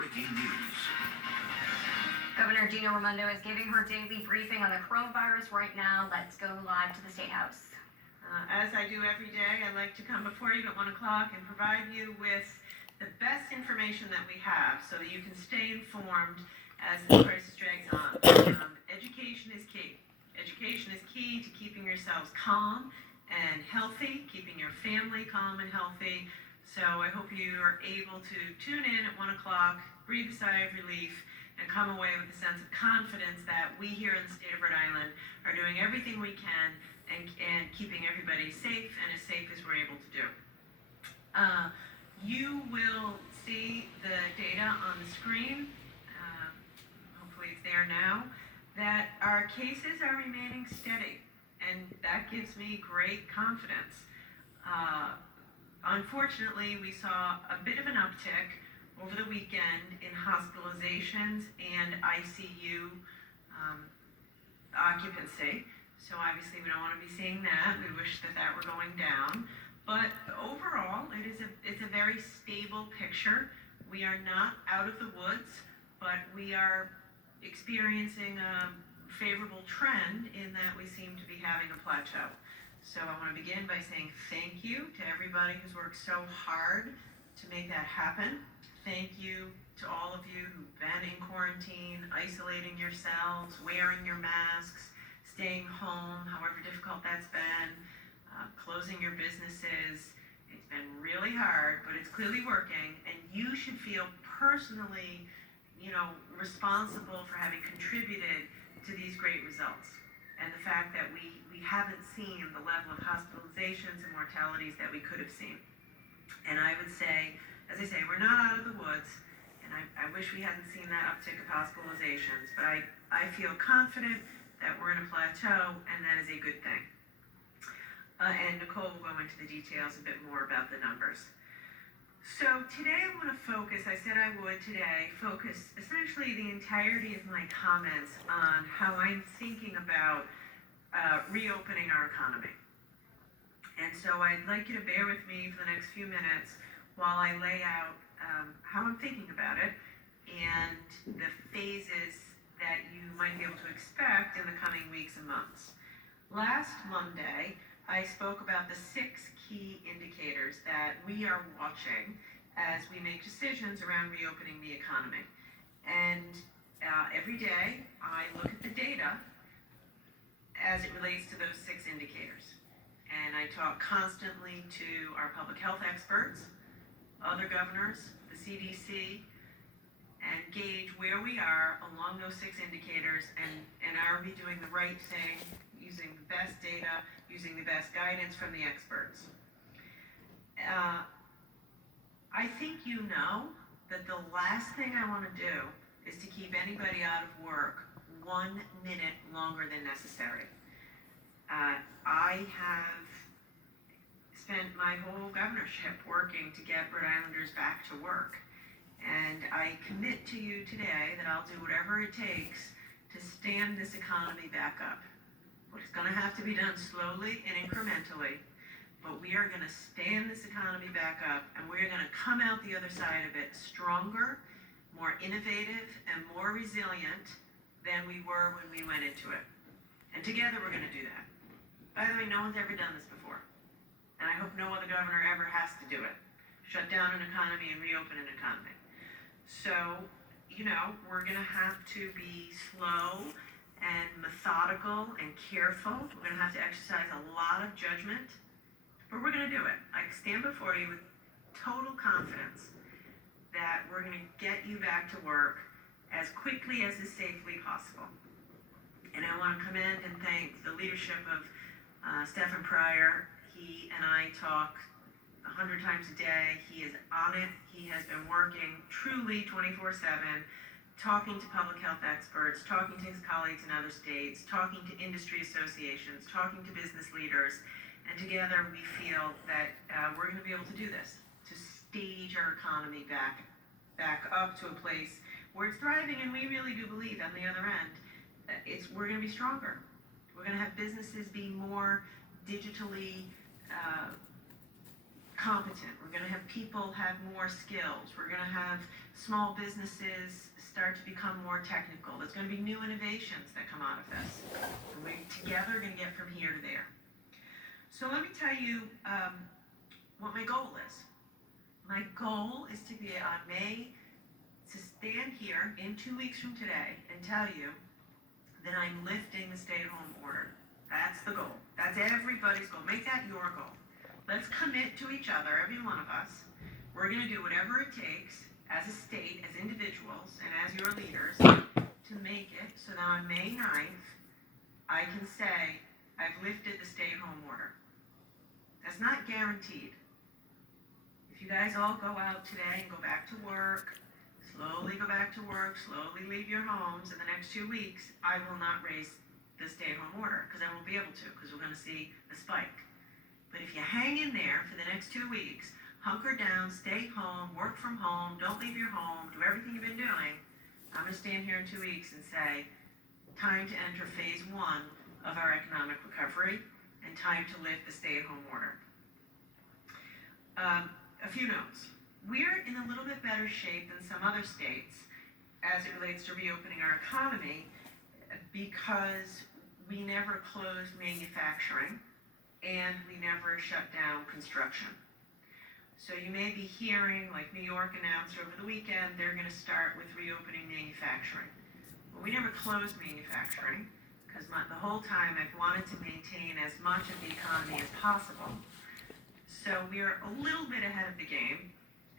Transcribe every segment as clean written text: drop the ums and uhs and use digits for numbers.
breaking news. Governor Gina Raimondo is giving her daily briefing on the coronavirus right now. Let's go live to the State House. As I do every day, I like to come before you at 1 o'clock and provide you with the best information that we have so that you can stay informed as the crisis drags on. Education is key. Education is key to keeping yourselves calm and healthy, keeping your family calm and healthy. So I hope you are able to tune in at 1 o'clock, breathe a sigh of relief, and come away with a sense of confidence that we here in the state of Rhode Island are doing everything we can and keeping everybody safe and as safe as we're able to do. You will see the data on the screen, hopefully it's there now, that our cases are remaining steady, and that gives me great confidence. Unfortunately, we saw a bit of an uptick over the weekend in hospitalizations and ICU occupancy. So obviously we don't want to be seeing that. We wish that that were going down. But overall, it's a very stable picture. We are not out of the woods, but we are experiencing a favorable trend in that we seem to be having a plateau. So I want to begin by saying thank you to everybody who's worked so hard to make that happen. Thank you to all of you who've been in quarantine, isolating yourselves, wearing your masks, staying home, however difficult that's been, closing your businesses. It's been really hard, but it's clearly working, and you should feel personally, responsible for having contributed to these great results. And the fact that we haven't seen the level of hospitalizations and mortalities that we could have seen. And I would say, as I say, we're not out of the woods, and I wish we hadn't seen that uptick of hospitalizations, but I feel confident that we're in a plateau, and that is a good thing. And Nicole will go into the details a bit more about the numbers. So today I want to focus, I said I would today, focus essentially the entirety of my comments on how I'm thinking about reopening our economy. And so I'd like you to bear with me for the next few minutes while I lay out how I'm thinking about it and the phases that you might be able to expect in the coming weeks and months. Last Monday, I spoke about the 6 key indicators that we are watching as we make decisions around reopening the economy. And every day, I look at the data as it relates to those 6 indicators. And I talk constantly to our public health experts, other governors, the CDC, and gauge where we are along those 6 indicators, and are we doing the right thing, using the best data, using the best guidance from the experts. I think you know that the last thing I want to do is to keep anybody out of work 1 minute longer than necessary. I have spent my whole governorship working to get Rhode Islanders back to work. And I commit to you today that I'll do whatever it takes to stand this economy back up. It's going to have to be done slowly and incrementally, but we are going to stand this economy back up, and we're going to come out the other side of it stronger, more innovative, and more resilient than we were when we went into it. And together we're going to do that. By the way, no one's ever done this before, and I hope no other governor ever has to do it. Shut down an economy and reopen an economy. So, we're going to have to be slow and methodical and careful. We're going to have to exercise a lot of judgment, but we're going to do it. I stand before you with total confidence that we're going to get you back to work as quickly as is safely possible. And I want to commend and thank the leadership of Stephen Pryor. He and I talk 100 times a day. He is on it. He has been working truly 24/7, talking to public health experts, talking to his colleagues in other states, talking to industry associations, talking to business leaders, and together we feel that we're going to be able to do this, to stage our economy back up to a place where it's thriving, and we really do believe on the other end, we're going to be stronger. We're going to have businesses be more digitally competent. We're gonna have people have more skills. We're gonna have small businesses start to become more technical. There's gonna be new innovations that come out of this. And we together are gonna get from here to there. So let me tell you what my goal is. My goal is to be on to stand here in 2 weeks from today and tell you that I'm lifting the stay-at-home order. That's the goal. That's everybody's goal. Make that your goal. Let's commit to each other, every one of us. We're going to do whatever it takes as a state, as individuals, and as your leaders to make it so that on May 9th, I can say I've lifted the stay-at-home order. That's not guaranteed. If you guys all go out today and go back to work, slowly go back to work, slowly leave your homes in the next 2 weeks, I will not raise the stay-at-home order because I won't be able to because we're going to see a spike. But if you hang in there for the next 2 weeks, hunker down, stay home, work from home, don't leave your home, do everything you've been doing, I'm going to stand here in 2 weeks and say, time to enter phase 1 of our economic recovery and time to lift the stay-at-home order. A few notes. We're in a little bit better shape than some other states as it relates to reopening our economy because we never closed manufacturing and we never shut down construction. So you may be hearing, like New York announced over the weekend, they're going to start with reopening manufacturing. Well, we never closed manufacturing because the whole time I've wanted to maintain as much of the economy as possible. So we are a little bit ahead of the game,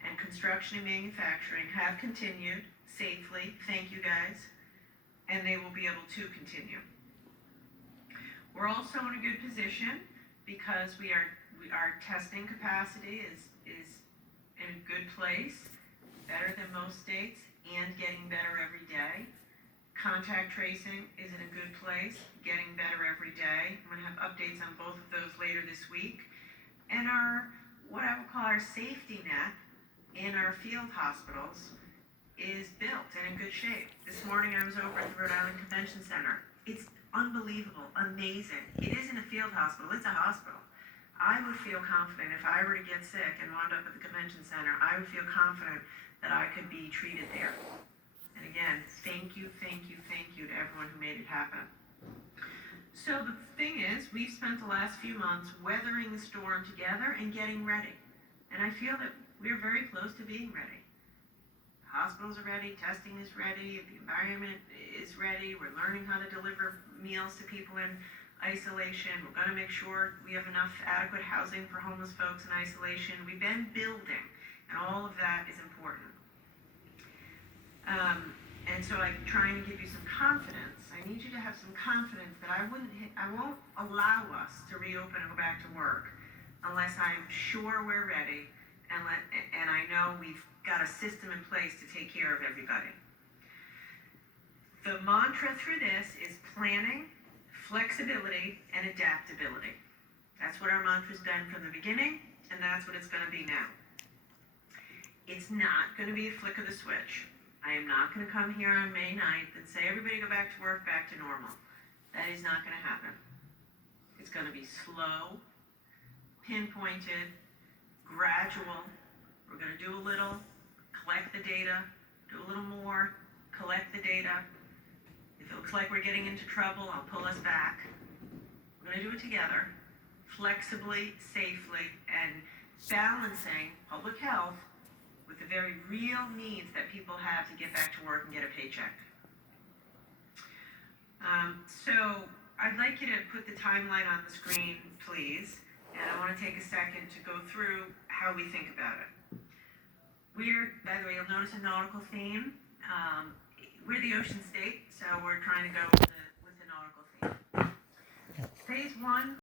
and construction and manufacturing have continued safely, thank you guys, and they will be able to continue. We're also in a good position because our testing capacity is in a good place, better than most states, and getting better every day. Contact tracing is in a good place, getting better every day. I'm going to have updates on both of those later this week. And what I would call our safety net in our field hospitals is built and in good shape. This morning I was over at the Rhode Island Convention Center. It's unbelievable, amazing. It isn't a field hospital, it's a hospital. I would feel confident if I were to get sick and wound up at the convention center, I would feel confident that I could be treated there. And again, thank you to everyone who made it happen. So the thing is, we've spent the last few months weathering the storm together and getting ready. And I feel that we're very close to being ready. The hospitals are ready, testing is ready, the environment is ready, we're learning how to deliver meals to people in isolation, we're gonna make sure we have enough adequate housing for homeless folks in isolation. We've been building, and all of that is important. And so I'm trying to give you some confidence. I need you to have some confidence that I won't allow us to reopen and go back to work unless I'm sure we're ready and I know we've got a system in place to take care of everybody. The mantra through this is planning, flexibility, and adaptability. That's what our mantra's been from the beginning, and that's what it's going to be now. It's not going to be a flick of the switch. I am not going to come here on May 9th and say, everybody go back to work, back to normal. That is not going to happen. It's going to be slow, pinpointed, gradual. We're going to do a little, collect the data, do a little more, collect the data. If it looks like we're getting into trouble, I'll pull us back. We're going to do it together, flexibly, safely, and balancing public health with the very real needs that people have to get back to work and get a paycheck. So I'd like you to put the timeline on the screen, please, and I want to take a second to go through how we think about it. By the way, you'll notice a nautical theme. We're the ocean state, so we're trying to go with the nautical theme. Phase 1